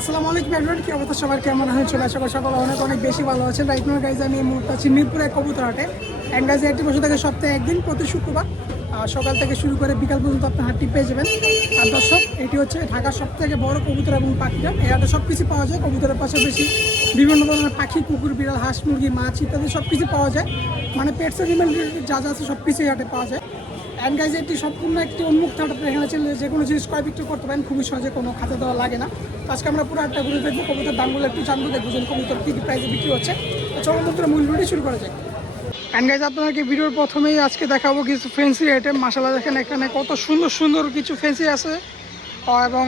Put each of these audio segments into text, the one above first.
আসসালামু আলাইকুম এভরিওয়ান, কি অবস্থা সবার, কেমন আছেন? চলে আসা সকালে অনেক অনেক বেশি ভালো আছেন। রাইট নাও গাইজ আমি এই মুহূর্তে আছি মিরপুরে কবুতর হাটে। অ্যান্ড গাইজ একটি বসে থাকে সপ্তাহে একদিন প্রতি শুক্রবার সকাল থেকে শুরু করে বিকাল পর্যন্ত আপনার হাটটি পেয়ে যাবেন। আর দর্শক, এটি হচ্ছে ঢাকার সবথেকে বড় কবুতর এবং পাখিটা। এই হাটে সব কিছু পাওয়া যায়, কবুতরের পাশাপাশি বিভিন্ন ধরনের পাখি, কুকুর, বিড়াল, হাঁস, মুরগি, মাছ ইত্যাদি সব কিছু পাওয়া যায়। মানে পেটস রিলেটেড যা যা আছে সব কিছু এই হাটে পাওয়া যায়। অ্যান্ড গাইজ এটি সম্পূর্ণ একটি উন্মুক্ত হাট। আপনি এখানে চলে যে কোনো জিনিস ক্রয় বিক্রয় করতে পারেন, খুবই সহজে, কোনো খাতা দেওয়া লাগে না। তো আজকে আমরা পুরো হাটটা ঘুরে দেখবো, কবুতর দামগুলো একটু জানবো, দেখবো যে কবুতর কী কী প্রাইসে বিক্রি হচ্ছে। তো চলো বন্ধুরা, মূল ভিডিও শুরু করা যায়। অ্যান্ড গাইজ আপনাকে ভিডিওর প্রথমেই আজকে দেখাবো কিছু ফ্যান্সি আইটেম। মাশাআল্লাহ দেখেন এখানে কত সুন্দর সুন্দর কিছু ফ্যান্সি আছে এবং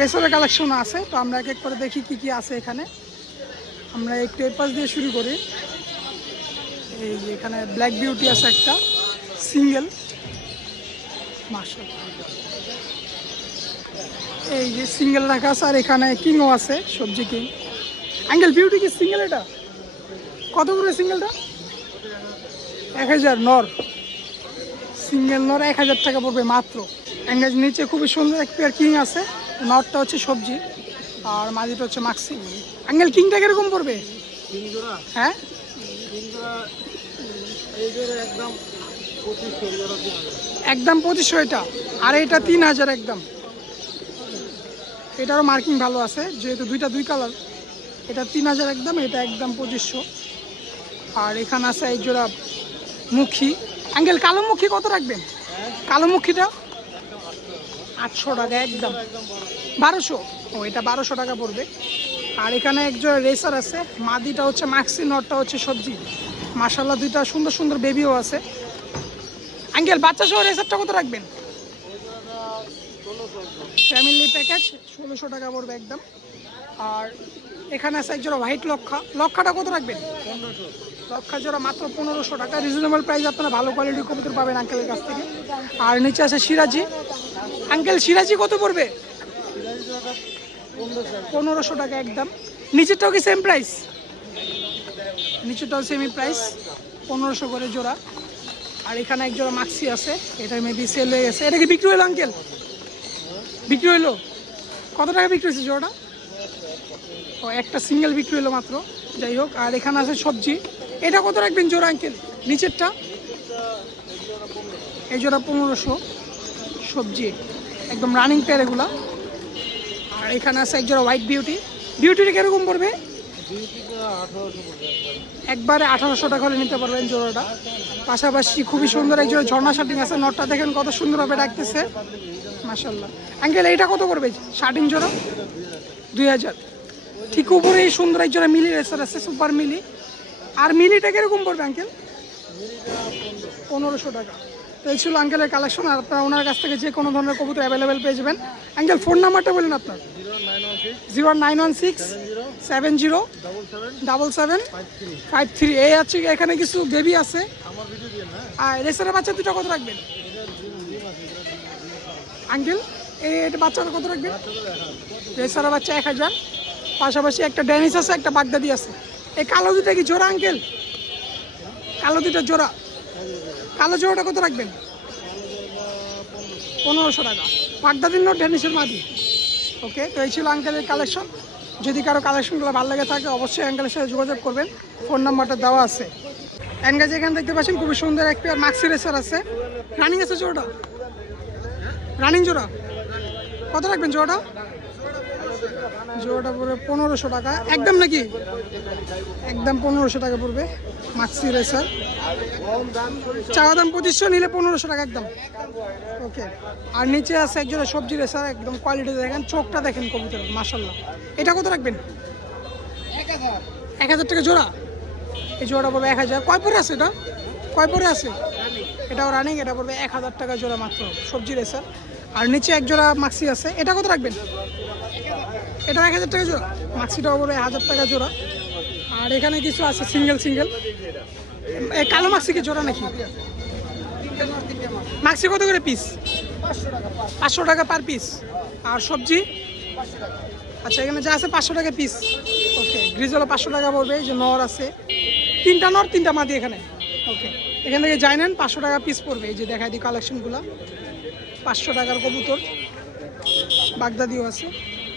রেসারের কালেকশন আছে। তো আমরা এক এক করে দেখি কী কী আছে এখানে। আমরা একটু এই পাশ দিয়ে শুরু করি। এই যে এখানে ব্ল্যাক বিউটি আছে একটা সিঙ্গেল, মাশাআল্লাহ এই যে সিঙ্গেল রাখা আছে। আর এখানে কিংও আছে, সবজি কিং। অ্যাঙ্গেল বিউটি কি সিঙ্গেল? এটা কত করে সিঙ্গেলটা? 1000 নর, সিঙ্গেল নর 1000 টাকা পড়বে মাত্র। অ্যাঙ্গেল নিচে খুবই সুন্দর এক পেয়ার কিং আছে। নরটা হচ্ছে সবজি আর মাঝিটা হচ্ছে মাক্সি। অ্যাঙ্গেল কিংটা কিরকম পড়বে? হ্যাঁ একদম 2500 এটা। আর এটা 3000 একদম। এটারও মার্কিং ভালো আছে, যেহেতু দুই কালার। এটা 3000 একদম, এটা একদম 2500। আর এখানে আছে এই জোড়া মুখী। অ্যাঙ্গেল কালো মুখী কত রাখবেন? কালো মুখীটা 800 টাকা একদম। 1200? ও, এটা 1200 টাকা পড়বে। আর এখানে এক জোড়া রেসার আছে, মাদিটা হচ্ছে মাক্সি, নটটা হচ্ছে সবজি। মাশাআল্লাহ দুইটা সুন্দর সুন্দর বেবিও আছে। অ্যাঙ্গেল বাচ্চা সহ রেসারটা কত রাখবেন? ফ্যামিলি প্যাকেজ 1600 টাকা পড়বে একদম। আর এখানে আছে এক জোড়া হোয়াইট লক্ষা। লক্ষাটা কত রাখবেন? 1500। লক্ষা জোড়া মাত্র 1500 টাকা। রিজনেবল প্রাইস, আপনারা ভালো কোয়ালিটির কবুতর পাবেন আঙ্কেলের কাছ থেকে। আর নিচে আছে সিরাজি। আঙ্কেল সিরাজি কত পড়বে? 1500 টাকা একদম। নিচেরটাও কি সেম প্রাইস? নিচেরটাও সেমি প্রাইস, 1500 করে জোড়া। আর এখানে এক জোড়া মাক্সি আছে, এটা মেবি সেল হয়ে গেছে। এটা কি বিক্রি হলো আঙ্কেল? বিক্রি হইলো? কত টাকা বিক্রি হয়েছে জোড়াটা? ও, একটা সিঙ্গেল বিক্রি হলো মাত্র। যাই হোক, আর এখানে আছে সবজি। এটা কত রাখবেন জোড়া আঙ্কেল? নিচেরটা এই জোড়া 1500, সবজি একদম রানিং পেয়ার এগুলা। আর এখানে আছে এক জোড়া হোয়াইট বিউটি। বিউটিটা কিরকম পড়বে? একবারে 1800 টাকা হলে নিতে পারবেন জোড়াটা। পাশাপাশি খুবই সুন্দর এক জোড়া ঝর্ণা শার্টিং আছে। নটটা দেখেন কত সুন্দরভাবে ডাকতেছে, মাশাআল্লাহ। আঙ্কেল এইটা কত পড়বে শার্টিং জোড়া? 2000। ঠিক উপরে এই সুন্দর এক জোড়া মিলি রেসার আছে, সুপার মিলি। আর মিলিটা কিরকম পড়বে আঙ্কেল? 1500 টাকা। তো এই ছিল আঙ্কেলের কালেকশন। আর আপনারা ওনার কাছ থেকে যে কোনো ধরনের কবুতর অ্যাভেলেবেল পেয়ে যাবেন। আঙ্কেল ফোন নাম্বারটা বলুন আপনার। 0916707753। এই আছে, এখানে কিছু বেবি আছে। আর রেসারের বাচ্চা দুটো কত রাখবেন আঙ্কেল? এটা বাচ্চাটা কত রাখবেন? রেসারের বাচ্চা 1000। পাশাপাশি একটা ড্যানিস আছে, একটা বাগদাদি আছে। এই কালো দুটা কি জোড়া আঙ্কেল? কালো দুটা জোড়া। কালো জোড়াটা কত রাখবেন? 1500 টাকা। বাগদাদির নোট, ড্যানিসের মাদি। ওকে, তো এই ছিল আঙ্কেলের কালেকশন। যদি কারো কালেকশনগুলো ভালো লাগে থাকে, অবশ্যই আঙ্কেলের সাথে যোগাযোগ করবেন। ফোন নাম্বারটা দেওয়া আছে। অ্যান্ড এখানে দেখতে পাচ্ছেন খুবই সুন্দর এক পেয়ার মাক্সি রেসার আছে। রানিং আছে জোড়াটা? রানিং জোড়া কত রাখবেন জোড়াটা? জোড়াটা পড়বে 1500 টাকা একদম, নাকি? একদম 1500 টাকা পড়বে মাক্সি রেসার। চাওয়া দাম 2500, নিলে 1500 টাকা একদম। ওকে, আর নিচে আছে একজোড়া সবজি রেসার, একদম কোয়ালিটি দেখেন, চোখটা দেখেন কবুতর, মাশাআল্লাহ। এটা কত রাখবেন? 1000 টাকা জোড়া। এই জোড়াটা পড়বে 1000। কয় পরে আছে এটা? কয় পরে আছে? এটাও রানিং। এটা পড়বে 1000 টাকা জোড়া মাত্র, সবজি রেসার। আর নিচে এক জোড়া মাক্সি আছে, এটা কত রাখবেন? এটা 1000 টাকা জোড়া। মাক্সিটাও পড়বে 1000 টাকা জোড়া। আর এখানে কিছু আছে সিঙ্গেল। এই কালো মাক্সি কি জোড়া নাকি? মাক্সি কত করে পিস? 500 টাকা পার পিস। আর সবজি? আচ্ছা, এখানে যা আছে 500 টাকা পিস। ওকে, গ্রিজেলো 500 টাকা পড়বে। এই যে নর আছে, 3টা নর 3টা মাদি এখানে। ওকে, এখান থেকে যাই নেন 500 টাকা পিস পড়বে। এই যে দেখাই দিই কালেকশনগুলো। 500 টাকার কবুতর, বাগদাদিও আছে।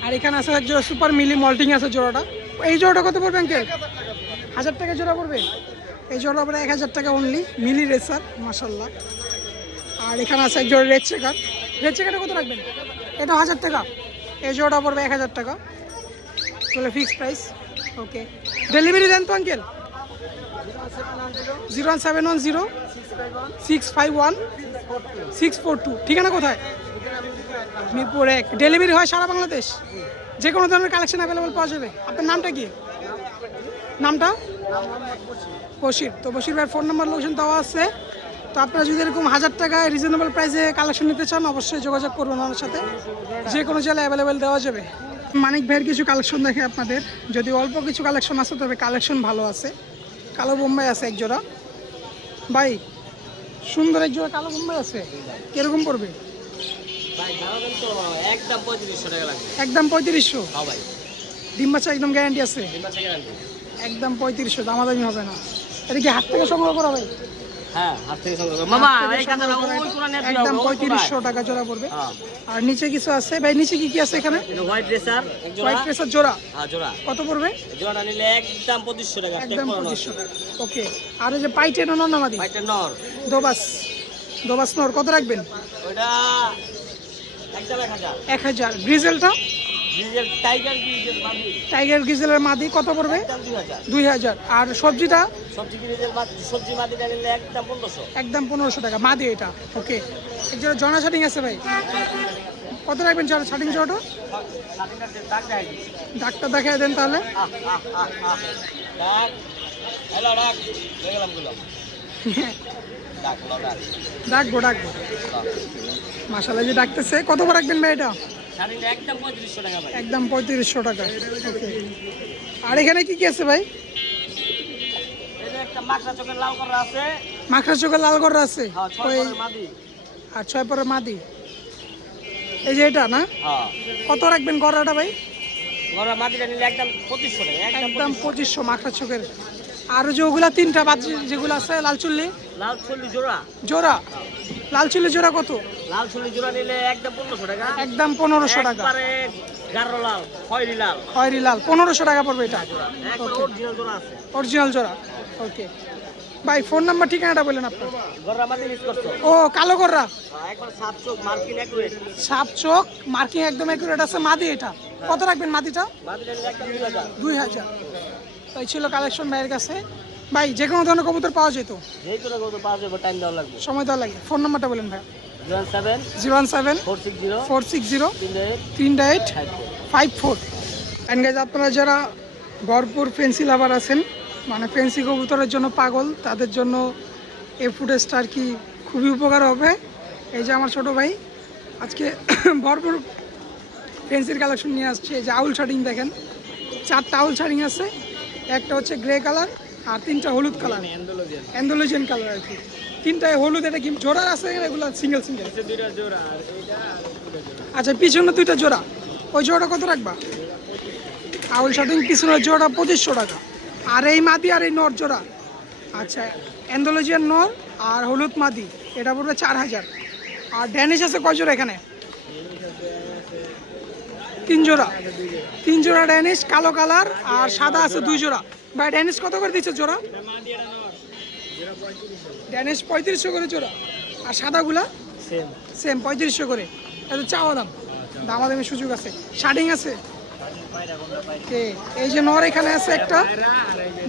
আর এখানে আছে এক জোড়া সুপার মিলি মল্টিং আছে জোড়াটা। এই জোড়াটা কত পড়বে আঙ্কেল? 1000 টাকা জোড়া পড়বে। এই জোড়া পড়ে 1000 টাকা অনলি, মিলি রেসার মাশাল্লাহ। আর এখানে আছে এক জোড়া রেড চেকার। রেড চেকারটা কত রাখবেন? এটা 1000 টাকা। এই জোড়াটা পড়বে 1000 টাকা, তাহলে ফিক্সড প্রাইস। ওকে, ডেলিভারি দেন তো আঙ্কেল? 01710 651 642। ঠিকানা কোথায়? মিরপুর 1। ডেলিভারি হয় সারা বাংলাদেশ, যে কোনো ধরনের কালেকশন অ্যাভেলেবল পাওয়া যাবে। আপনার নামটা কি? নামটা বশির। তো বশির ভাইয়ের ফোন নাম্বার লোকেশন দেওয়া আছে। তো আপনারা যদি এরকম 1000 টাকায় রিজনেবল প্রাইসে কালেকশন নিতে চান অবশ্যই যোগাযোগ করবেন আমার সাথে, যে কোনো জেলায় অ্যাভেলেবেল দেওয়া যাবে। মানিক ভাইয়ের কিছু কালেকশন দেখে আপনাদের, যদি অল্প কিছু কালেকশন আছে তবে কালেকশন ভালো আছে। কালো বোম্বাই আছে এক জোড়া ভাই, সুন্দর এক জোড়া কালো বোম্বাই আছে। কিরকম পড়বে? একদম 3500 টাকা লাগবে। একদম 3500? হ্যাঁ ভাই, ডিম বাচ্চা একদম গ্যারান্টি আছে? গ্যারান্টি। একদম 3500, দামাদামি হবে না। এটা কি হাত থেকে সংগ্রহ করা ভাই? হ্যাঁ, হাত থেকে সংগ্রহ করা। মামা এই কাঁচাটা ওই কোনা নেট দাও, একদম ওই 3500 টাকা জোড়া পড়বে। হ্যাঁ। আর নিচে কিছু আছে ভাই, নিচে কি কি আছে এখানে? এটা হোয়াইট রেসার এক জোড়া। হোয়াইট রেসার জোড়া হ্যাঁ, জোড়া। কত পড়বে? জোড়াটা নিলে একদম 2500 টাকা। একদম 2500 টাকা। ওকে, আর এই যে পাইটেন নর নামাদি, হোয়াইটের নর, দোবাস, দোবাস নর কত রাখবেন? ওটা একদম 1000। 1000। গ্রিজেলটা? ডিজেল টাইগার ডিজেল মাদি, টাইগার গ্রিজেলের মাদি কত পড়বে? একদম 2000। 2000। আর সবজিটা? সবজি ডিজেল মাদি, সবজি মাদিটা নিলে একদম 1500। একদম 1500 টাকা মাদি এটা। ওকে, একজন জনা শাটিং আছে ভাই, কত রাখবেন শাটিং জোড়াটা? ডাক্তার দেখাই দেন তাহলে। ডাক হ্যালো, ডাক হয়ে গেলাম গুলো। ডাক হলো, ডাক ডাকবো ডাকবো মাশাআল্লাহ, যে ডাকতেছে। কত করে রাখবেন ভাই এটা? শাড়িটা একদম 3500 টাকা ভাই। একদম 3500 টাকা। ওকে, আর এখানে কি কি আছে ভাই? এই যে একটা মাকড়া চোখের লাল করা আছে। মাখরা চোখের লাল গড়া আছে? হ্যাঁ, ওই 6 মাদি। আর 6 পরে মাদি, এই যে এটা না? হ্যাঁ, কত রাখবেন গড়াটা ভাই? গড়া মাদিটা নিলে একদম 2500 টাকা। একদম 2500 মাখরা চোখের। আর যে ওগুলা তিনটা বাদ যেগুলো আছে লাল চুল্লি, লাল চল্লি জোড়া। জোড়া লাল চুল্লি জোড়া কত? লাল চল্লি জোড়া নিলে একদম 1500 টাকা। একদম 1500 টাকা। একবারে গাঢ় লাল, খয়েরি লাল খয়েরি লাল 1500 টাকা পড়বে এটা। জোড়া। একবার অরিজিনাল জোড়া আছে। অরিজিনাল জোড়া। ওকে ভাই, ফোন নাম্বার ঠিকানাটা বলেন আপনার। গড়া মাদি মিস করছো। ও কালো গররা, একবার সাত চোখ মার্কিন একুরেট। সাপ চোখ মার্কিং একদম একুরেট আছে মাদি। এটা কত রাখবেন মাদিটা? মাদিটা নিলে একদম 2000। 2000। তাই ছিল কালেকশন ভাইয়ের কাছে। ভাই যে কোনো ধরনের কবুতর পাওয়া যেত? যেই তোরা কত পাওয়া যাবে, টাইম দেওয়া লাগবে। সময় দেওয়া লাগে। ফোন নাম্বারটা বলেন ভাই। 07 017 460 460 38 3854। অ্যান্ড গাইজ, আপনারা যারা ভরপুর ফেন্সি লাভার আছেন, মানে ফেন্সি কবুতরের জন্য পাগল, তাদের জন্য এই ফুটেজটা আর কি খুবই উপকার হবে। এই যে আমার ছোট ভাই আজকে ভরপুর ফেন্সির কালেকশন নিয়ে আসছে। এই যে আউল শার্টিং দেখেন, 4টা আউল শার্টিং আছে। একটা হচ্ছে গ্রে কালার আর 3টা হলুদ কালার, অ্যান্ডালুজিয়ান কালার আর কি। 3টায় হলুদ। এটা কি জোড়া আছে এগুলো? Single single? দুইটা জোড়া আর এইটা আর দুইটা জোড়া। আচ্ছা, পিছনে 2টা জোড়া। ওই জোড়াটা কত রাখবা? আউল শার্টিং পিছনের জোড়া 2500 টাকা। আর এই মাদি আর এই নর জোড়া, আচ্ছা অ্যান্ডালুজিয়ান নর আর হলুদ মাদি, এটা পড়বে 4000। আর ড্যানিশ আছে কয় জোড়া এখানে? 3 জোড়া। 3 জোড়া ড্যানিশ, কালো কালার আর সাদা আছে 2 জোড়া। ভাই ড্যানিশ কত করে দিচ্ছে জোড়া? ড্যানিশ 3500 করে জোড়া। আর সাদাগুলা সেম সেম 3500 করে। এটা চাওয়া দাম, দামাদামি সুযোগ আছে। শার্টিং আছে। এই যে নর এখানে আছে একটা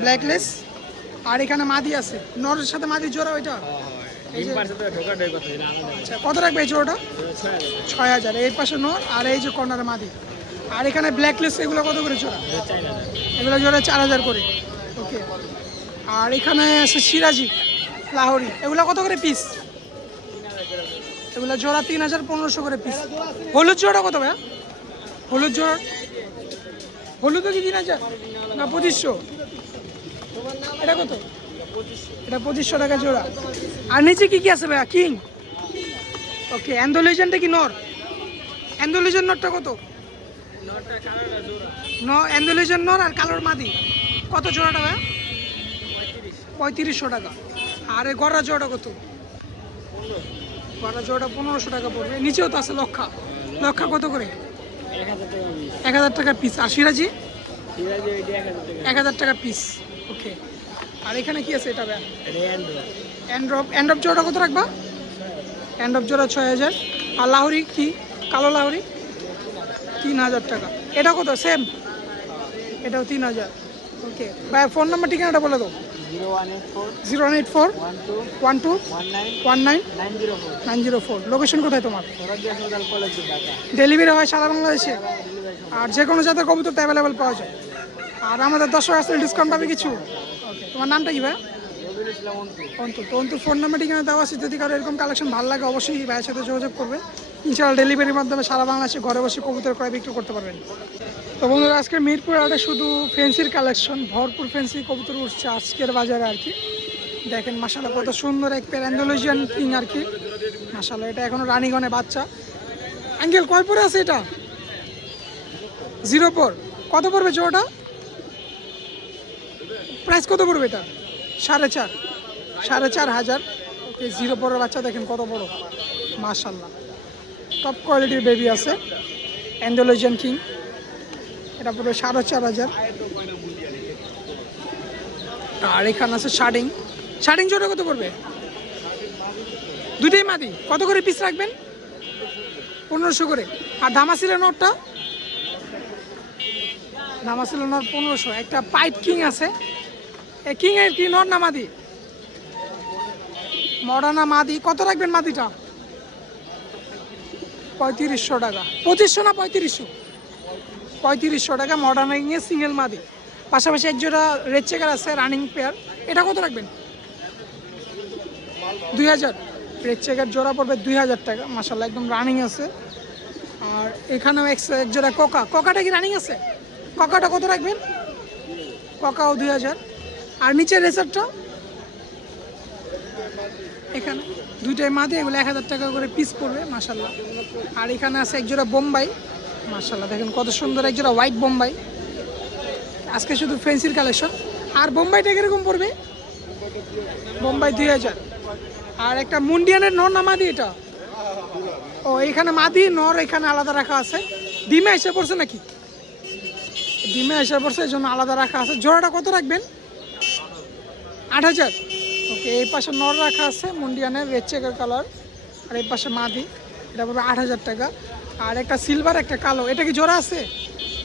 ব্ল্যাকলেস, আর এখানে মাদি আছে। নরের সাথে মাদি জোড়া ওইটা। এই যে আচ্ছা, কত রাখবে এই জোড়াটা? 6000। এই পাশে নর আর এই যে কর্নারে মাদি। আর এখানে ব্ল্যাকলেস, এগুলো কত করে জোড়া? এগুলো জোড়া 4000 করে। ওকে, আর এখানে আছে সিরাজি লাহোরি, এগুলো কত করে পিস? এগুলো জোড়া 3500 করে পিস। হলুদ জোড়া কত ভাইয়া? হলুদ জোড়া, হলুদও কি 3000 না 2500? এটা কত? এটা 2500 টাকা জোড়া। আর নিচে কি কি আছে ভাইয়া? কিং। ওকে, অ্যান্ডালুজিয়ানটা কি নর? অ্যান্ডালুজিয়ান নরটা কত? অ্যান্ডালুজিয়ান নর আর কালোর মাদি কত জোড়াটা ভাইয়া? 3500 টাকা। আর এই গড়া জোড়াটা কত? গড়া জোড়াটা 1500 টাকা পড়বে। নিচেও তো আছে লক্ষা। লক্ষা কত করে? 1000 টাকা পিস। আর সিরাজি 1000 টাকা পিস। ওকে। আর এখানে কি আছে এটা? অ্যান্ড্রপ জোড়া কত রাখবা? অ্যান্ড্রপ জোড়া 6000। আর লাহোরি কি কালো লাহোরি 3000 টাকা। এটা কত? সেম, এটাও 3000। ওকে ভাই, ফোন নাম্বার ঠিকানাটা বলে দাও। 0184 12 19 904। লোকেশন কোথায় তোমার? ডেলিভারি হয় সারা বাংলাদেশে? আর যে কোনো জাতের কবুতর তো অ্যাভেলেবেল পাওয়া যায়। আর আমাদের দর্শক আসলে ডিসকাউন্ট পাবে কিছু? ওকে, তোমার নামটা কি ভাই? অন্তর। তো অন্তর ফোন নাম্বার ঠিকানা দেওয়া আছে, যদি কারো এরকম কালেকশন ভালো লাগে অবশ্যই ভাইয়ের সাথে যোগাযোগ করবে। ইনশাআল্লাহ ডেলিভারির মাধ্যমে সারা বাংলাদেশে ঘরে বসে কবুতর ক্রয় বিক্রি করতে পারবেন। তো বন্ধুরা, আজকে মিরপুর হাটে শুধু ফ্যান্সির কালেকশন, ভরপুর ফ্যান্সি কবুতর উঠছে আজকের বাজারে আর কি। দেখেন মাশাআল্লাহ কত সুন্দর এক পেয়ার অ্যান্ডালুসিয়ান কিং আর কি। মাশাআল্লাহ, এটা এখনো রানিগনে বাচ্চা। অ্যাঙ্গেল কয় পরে আছে এটা? 0 পর। কত পড়বে জোড়াটা? প্রাইস কত পড়বে এটা? 4,500। ওকে, 0 পরের বাচ্চা দেখেন কত বড়, মাশাআল্লাহ টপ কোয়ালিটির বেবি আছে। অ্যান্ডালুসিয়ান কিং, এটা পড়বে 4,500। আর এখানে আছে শার্টিং জোড়া কত পড়বে? দুইটাই মাদি। কত করে পিস রাখবেন? 1500 করে। আর ধামাসিলের নটটা? ধামাসিলের নট 1500। একটা পাইট কিং আছে, এই কিং এর কি নট না মাদি? মডার্না মাদি। কত রাখবেন মাদিটা? 3500 টাকা। 2500 না 3500? 3500 টাকা মডার্না কিং এর সিঙ্গেল মাদি। পাশাপাশি এক জোড়া রেড চেকার আছে রানিং পেয়ার, এটা কত রাখবেন? 2000। রেড চেকার জোড়া পড়বে 2000 টাকা। মাশাআল্লাহ একদম রানিং আছে। আর এখানেও এক জোড়া কোকাটা কি রানিং আছে? কোকাটা কত রাখবেন? কোকাও 2000। আর নিচের রেসারটা এখানে দুইটাই মাদি, এগুলো 1000 টাকা করে পিস পড়বে মাশাআল্লাহ। আর এখানে আছে এক জোড়া বোম্বাই, মাশাআল্লাহ দেখেন কত সুন্দর এক জোড়া হোয়াইট বোম্বাই। আজকে শুধু ফ্যান্সির কালেকশন। আর বোম্বাইটা কিরকম পড়বে? বোম্বাই 2000। আর একটা মুন্ডিয়ানের নর না মাদি এটা? ও, এখানে মাদি নর এখানে আলাদা রাখা আছে। ডিমে এসে পড়ছে নাকি? ডিমে এসে পড়ছে, এই জন্য আলাদা রাখা আছে। জোড়াটা কত রাখবেন? 8000। ওকে, এই পাশে নর রাখা আছে মুন্ডিয়ানের রেড চেকার কালার, আর এই পাশে মাদি, এটা পড়বে 8000 টাকা। আর একটা সিলভার একটা কালো, এটা কি জোড়া আছে?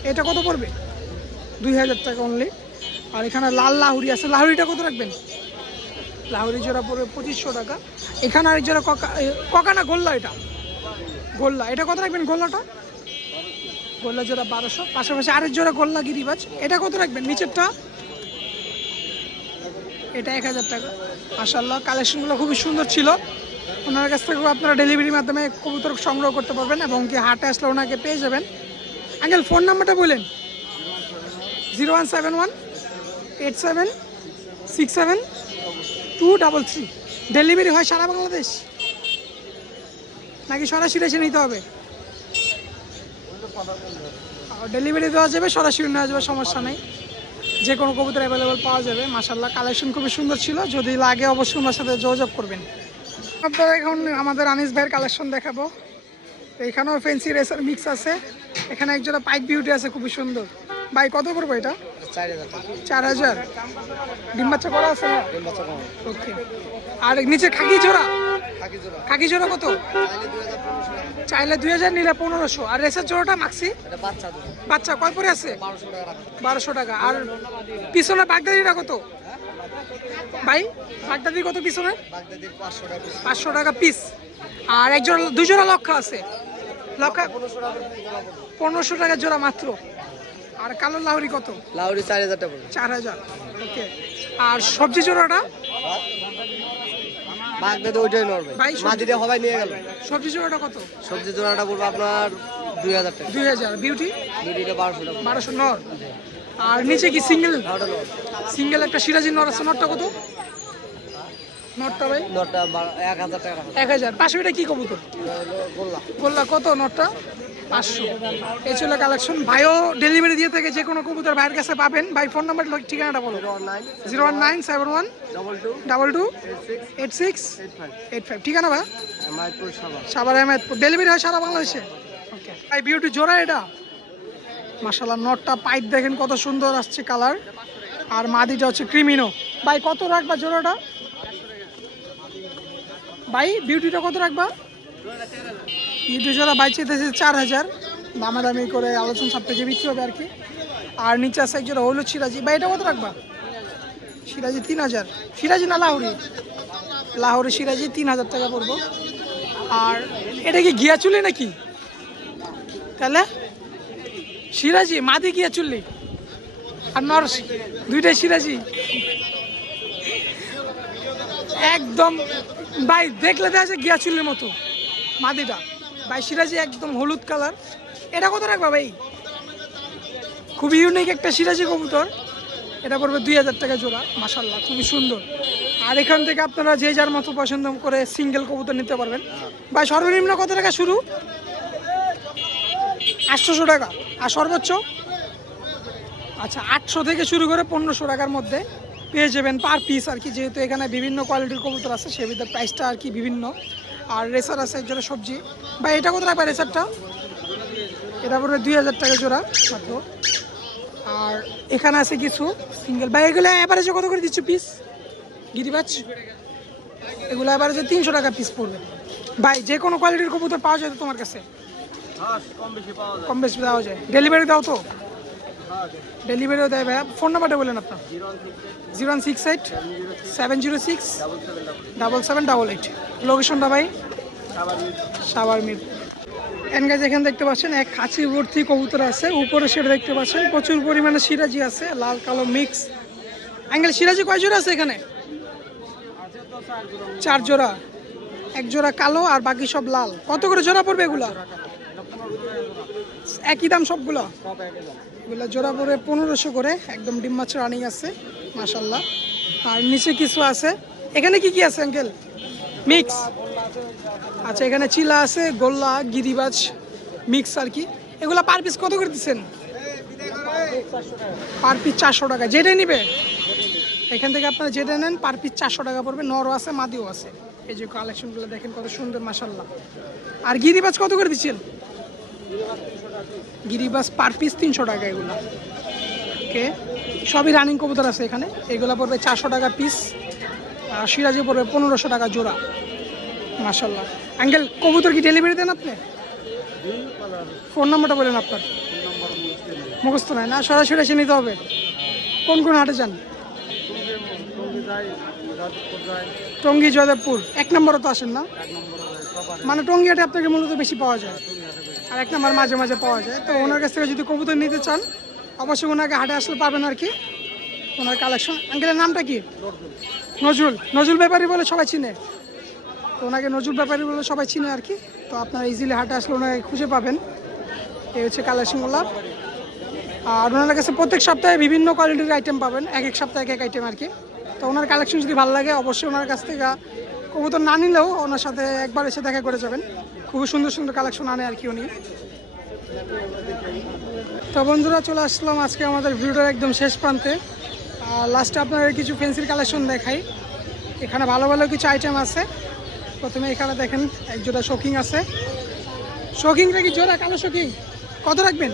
এটা কত পড়বে? 2000 টাকা অনলি। আর এখানে লাল লাহুরি আছে, লাহুরিটা কত রাখবেন? লাহুরি জোড়া পড়বে 2500 টাকা। এখানে আরেক জোড়া কোকা না গোল্লা? এটা গোল্লা, এটা কত রাখবেন? গোল্লাটা গোল্লা জোড়া 1200। পাশাপাশি আরেক জোড়া গোল্লা গিরিবাজ, এটা কত রাখবেন? নিচেরটা এটা 1000 টাকা। মাশাআল্লাহ কালেকশনগুলো খুবই সুন্দর ছিল। ওনার কাছ থেকেও আপনারা ডেলিভারির মাধ্যমে কবুতর সংগ্রহ করতে পারবেন এবং কি হাটে আসলে ওনাকে পেয়ে যাবেন। আঙ্কেল ফোন নাম্বারটা বলেন। 0171 87 67 233। ডেলিভারি হয় সারা বাংলাদেশ নাকি সরাসরি এসে নিতে হবে? ডেলিভারি দেওয়া যাবে, সরাসরি নেওয়া যাবে, সমস্যা নেই। যে কোনো কবুতর অ্যাভেলেবেল পাওয়া যাবে। মাশাআল্লাহ কালেকশন খুবই সুন্দর ছিল। যদি লাগে অবশ্যই ওনার সাথে যোগাযোগ করবেন। আপনারা এখন আমাদের আনিস ভাইয়ের কালেকশন দেখাবো। এখানেও ফ্যান্সি রেসার মিক্স আছে। এখানে একজোড়া পাইক বিউটি আছে খুবই সুন্দর। ভাই কত পড়বো এটা? 4000। ডিম বাচ্চা করা আছে না? ওকে। আর নিচে খাকি জোড়া কত? চাইলে 2000, নিলে 1500। আর রেসার জোড়াটা মাক্সি বাচ্চা কয় পরে আছে? 1200 টাকা। আর পিছনে বাগদাদিটা কত ভাই? বাগদাদি কত পিছনে? 500 টাকা পিস। আর একজন দুই জোড়া লক্ষা আছে, লক্ষা 1500 টাকা জোড়া মাত্র। আর কালো লাউরি কত? লাউরি 4000 টাকা। 4000। ওকে। আর সবজি জোড়াটা? বাগদাদি ওইটাই নরবে মাদিরে হবাই নিয়ে গেল। সবজি জোড়াটা কত? সবজি জোড়াটা পড়বে আপনার 2000 টাকা। 2000। বিউটি? বিউটিটা 1200 টাকা। 1200 নর। আর নিচে কি সিঙ্গেল একটা সিরাজি নর আছে, নরটা কত? নরটা ভাই? নরটা 1000 টাকা। 1000। পাশে এটা কি কবুতর? গোল্লা কত নরটা? 500। এই ছিল কালেকশন। ভাইও ডেলিভারি দিয়ে থাকে, যে কোনো কবুতর ভাইয়ের কাছে পাবেন। ভাই ফোন নাম্বার ঠিকানাটা বলো। 01971 22 86 85। ঠিকানা ভাই? সাভার আহমেদপুর। ডেলিভারি হয় সারা বাংলাদেশে? ওকে। ভাই বিউটি জোড়া এটা মাশাআল্লাহ, নটটা পাইপ দেখেন কত সুন্দর আসছে কালার, আর মাদিটা হচ্ছে ক্রিমিনো। ভাই কত রাখবা জোড়াটা? ভাই বিউটিটা কত রাখবা? বিউটি জোড়া ভাই চেতেছে 4000, দামাদামি করে আলোচনা সাপেক্ষে বিক্রি হবে আর কি। আর নিচে আছে এক জোড়া হলুদ সিরাজি, ভাই এটা কত রাখবা? সিরাজি 3000, সিরাজি না লাহোরি? লাহোরি সিরাজি 3000 টাকা পড়বো। আর এটা কি গিয়া চুলি নাকি? তাহলে সিরাজি মাদি গিয়া চুল্লি আর নর দুইটাই সিরাজি একদম। ভাই দেখলে দেখা যায় গিয়া চুল্লির মতো মাদিটা। ভাই সিরাজি একদম হলুদ কালার, এটা কত রাখবা ভাই? খুবই ইউনিক একটা সিরাজি কবুতর, এটা পড়বে 2000 টাকা জোড়া। মাশাআল্লাহ খুবই সুন্দর। আর এখান থেকে আপনারা যে যার মতো পছন্দ করে সিঙ্গেল কবুতর নিতে পারবেন। ভাই সর্বনিম্ন কত টাকা শুরু? 800 টাকা। আর সর্বোচ্চ? আচ্ছা 800 থেকে শুরু করে 1500 টাকার মধ্যে পেয়ে যাবেন পার পিস আর কি। যেহেতু এখানে বিভিন্ন কোয়ালিটির কবুতর আছে সে ভিতরে প্রাইসটা আর কি বিভিন্ন। আর রেসার আছে একজোড়া সবজি। ভাই এটা কত রাখবে রেসারটা? এটা পড়বে 2000 টাকা জোড়া মাত্র। আর এখানে আছে কিছু সিঙ্গেল। ভাই এগুলো অ্যাভারেজে কত করে দিচ্ছ পিস? গিরিবাজ এগুলো অ্যাভারেজে 300 টাকা পিস পড়বে। ভাই যে কোনো কোয়ালিটির কবুতর পাওয়া যায় তো তোমার কাছে? কম বেশি পাওয়া যায়। ডেলিভারি দাও তো? ডেলিভারিও দেয় ভাইয়া। ফোন নাম্বারটা বলেন আপনার। 0168 706 7788। লোকেশনটা ভাই? সাভার মির। এনগাজ এখানে দেখতে পাচ্ছেন এক খাঁচি ভর্তি কবুতর আছে, উপরে সেটা দেখতে পাচ্ছেন প্রচুর পরিমাণে সিরাজি আছে, লাল কালো মিক্স। অ্যাঙ্গেল সিরাজি কয় জোড়া আছে এখানে? 4 জোড়া, এক জোড়া কালো আর বাকি সব লাল। কত করে জোড়া পড়বে এগুলা? একই দাম সবগুলো? এগুলো জোড়া পড়বে 1500 করে, একদম ডিম মাছ রানিং আছে মাশাআল্লাহ। আর নিচে কিছু আছে। এখানে কি কি আছে আঙ্কেল? মিক্স। আচ্ছা এখানে চিলা আছে, গোল্লা, গিরিবাজ মিক্স আর কি। এগুলো পার পিস কত করে দিচ্ছেন? পার পিস 400 টাকা। যেটাই নিবে এখান থেকে আপনারা যেটা নেন পার পিস 400 টাকা পড়বে। নরও আছে মাদিও আছে। এই যে কালেকশনগুলো দেখেন কত সুন্দর মাশাআল্লাহ। আর গিরিবাজ কত করে দিচ্ছেন? গিরিবাজ পার পিস 300 টাকা এগুলো। ওকে, সবই রানিং কবুতর আছে এখানে। এগুলো পড়বে 400 টাকা পিস। আর সিরাজি পড়বে 1500 টাকা জোড়া মাশাআল্লাহ। আঙ্কেল কবুতর কি ডেলিভারি দেন আপনি? ফোন নাম্বারটা বলেন আপনার। মুখস্থ নাই না, সরাসরি এসে নিতে হবে? কোন কোন হাটে যান? টঙ্গী, জয়দেবপুর। 1 নম্বরে তো আসেন না? মানে টঙ্গী হাটে আপনাকে মূলত বেশি পাওয়া যায়, আর 1 নম্বর মাঝে মাঝে পাওয়া যায়। তো ওনার কাছ থেকে যদি কবুতর নিতে চান অবশ্যই ওনাকে হাটে আসলে পাবেন আর কি, ওনার কালেকশন। আঙ্কেলের নামটা কি? নজরুল। নজরুল ব্যাপারী বলে সবাই চিনে, তো ওনাকে নজরুল ব্যাপারী বলে সবাই চিনে আর কি। তো আপনারা ইজিলি হাটে আসলে ওনাকে খুঁজে পাবেন। এই হচ্ছে কালেকশনগুলো। আর ওনার কাছে প্রত্যেক সপ্তাহে বিভিন্ন কোয়ালিটির আইটেম পাবেন, এক এক সপ্তাহে এক এক আইটেম আর কি। তো ওনার কালেকশন যদি ভালো লাগে অবশ্যই ওনার কাছ থেকে কবুতর না নিলেও ওনার সাথে একবার এসে দেখা করে যাবেন। খুবই সুন্দর সুন্দর কালেকশন আনে আর কি উনি। তো বন্ধুরা চলে আসলাম আজকে আমাদের ভিডিওর একদম শেষ প্রান্তে। লাস্টে আপনাদের কিছু ফ্যান্সির কালেকশন দেখাই। এখানে ভালো ভালো কিছু আইটেম আছে। প্রথমে এখানে দেখেন এক জোড়া শোকিং আছে। শোকিংটা কি জোড়া? কালো শোকিং কত রাখবেন?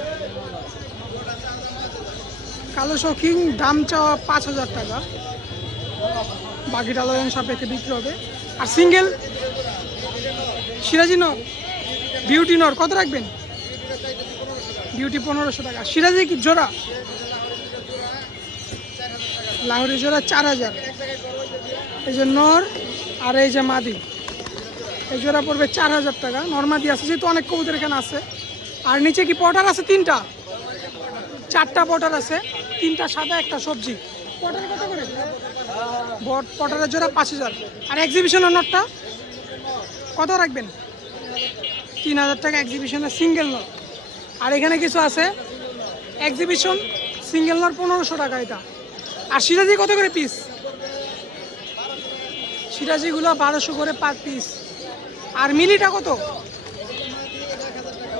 কালো শোকিং দাম চাওয়া 5000 টাকা, বাকিটা আলোচনা সাপেক্ষে বিক্রি হবে। আর সিঙ্গেল সিরাজি নর, বিউটি নর কত রাখবেন? বিউটি 1500 টাকা। সিরাজি কি জোড়া? লাহোরি জোড়া 4000। এই যে নর আর এই যে মাদি, এই জোড়া পড়বে 4000 টাকা। নর্মাদি আছে যেহেতু অনেক কবুতর এখানে আছে। আর নিচে কি পটার আছে? 3টা 4টা পটার আছে, 3টা সাদা, একটা সবজি। পটার কত করে? পটারের জোড়া 5000। আর এক্সিবিশনের নটটা কত রাখবেন? 3000 টাকা এক্সিবিশনের সিঙ্গেল নট। আর এখানে কিছু আছে এক্সিবিশন সিঙ্গেল নট 1500 টাকা এটা। আর সিরাজি কত করে পিস? সিরাজিগুলো 1200 করে পার পিস। আর মিলিটা কত?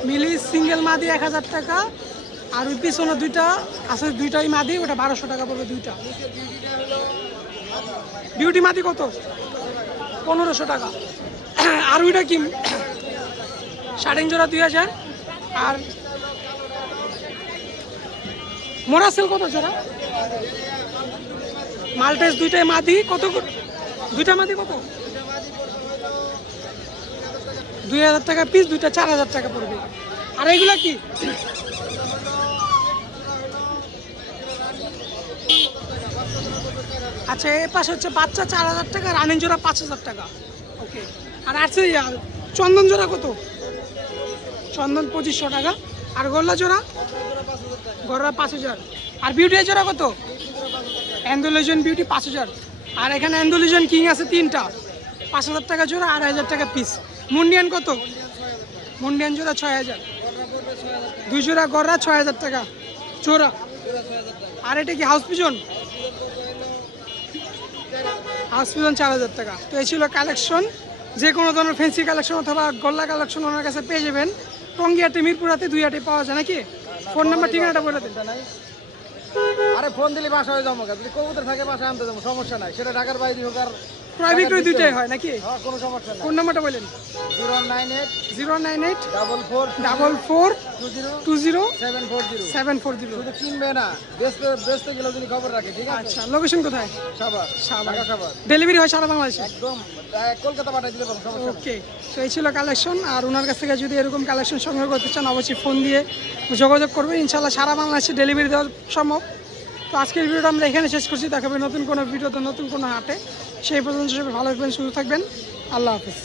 মিলি সিঙ্গেল মাদি 1000 টাকা। আর ওই পিছনে দুইটা আছে, দুইটাই মাদি, ওটা 1200 টাকা পড়বে দুইটা। বিউটি মাদি কত? 1500 টাকা। আর ওইটা কি শার্টিং জোড়া 2000। আর মোরাসেল কত জোড়া? মাল্টেস দুইটাই মাদি কত? দুইটা মাদি কত? 2000 টাকা পিস, দুইটা 4000 টাকা পড়বে। আর এগুলা কি? আচ্ছা, এর পাশে হচ্ছে বাচ্চা 4000 টাকা, রানিং জোড়া 5000 টাকা। ওকে। আর আছে চন্দন জোড়া কত? চন্দন 2500 টাকা। আর গোল্লা জোড়া? গোল্লা 5000। আর বিউটি জোড়া কত? অ্যান্ডোলিজন বিউটি 5000। আর এখানে অ্যান্ডোলিজন কিং আছে 3টা, 5000 টাকা জোড়া, 2500 টাকা পিস। মুন্ডিয়ান কত? মুন্ডিয়ান জোড়া 6000। 2 জোড়া গররা 6000 টাকা জোড়া। আর এটা কি হাউস পিজন? হাউস পিজন 4000 টাকা। তো এই ছিল কালেকশন। যে কোনো ধরনের ফ্যান্সি কালেকশন অথবা গল্লা কালেকশন ওনার কাছে পেয়ে যাবেন। টঙ্গিয়াতে, মিরপুরাতে 2 হাটে পাওয়া যায় নাকি? ফোন নাম্বার ঠিকানাটা বলে দেন। আরে ফোন দিলে বাসায় যাবো, যদি কবুতর থাকে বাসায় আনতে যাবো, সমস্যা নাই। সেটা ঢাকার বাইরে হোক আর ক্রয় বিক্রয় দুইটাই হয় নাকি? হ্যাঁ, কোনো সমস্যা নাই। ফোন নাম্বারটা বলেন। 098 098 44 44 20 20 740। 740। শুধু কিনবে না, বেচতে গেলেও যদি খবর রাখে, ঠিক আছে? আচ্ছা, লোকেশন কোথায়? সাভার, সাভার। ঢাকা সাভার। ডেলিভারি হয় সারা বাংলাদেশে? একদম কলকাতা পাঠাই দিতে পারবো, সমস্যা নেই। ওকে। তো এই ছিল কালেকশন। আর ওনার কাছ থেকে যদি এরকম কালেকশন সংগ্রহ করতে চান অবশ্যই ফোন দিয়ে যোগাযোগ করবেন। ইনশাল্লাহ সারা বাংলাদেশে ডেলিভারি দেওয়া সম্ভব। তো আজকের ভিডিওটা আমরা এখানে শেষ করছি। দেখাবে নতুন কোনো ভিডিওতে, নতুন কোনো হাটে। সেই পর্যন্ত সবাই ভালো থাকবেন, সুস্থ থাকবেন। আল্লাহ হাফিজ।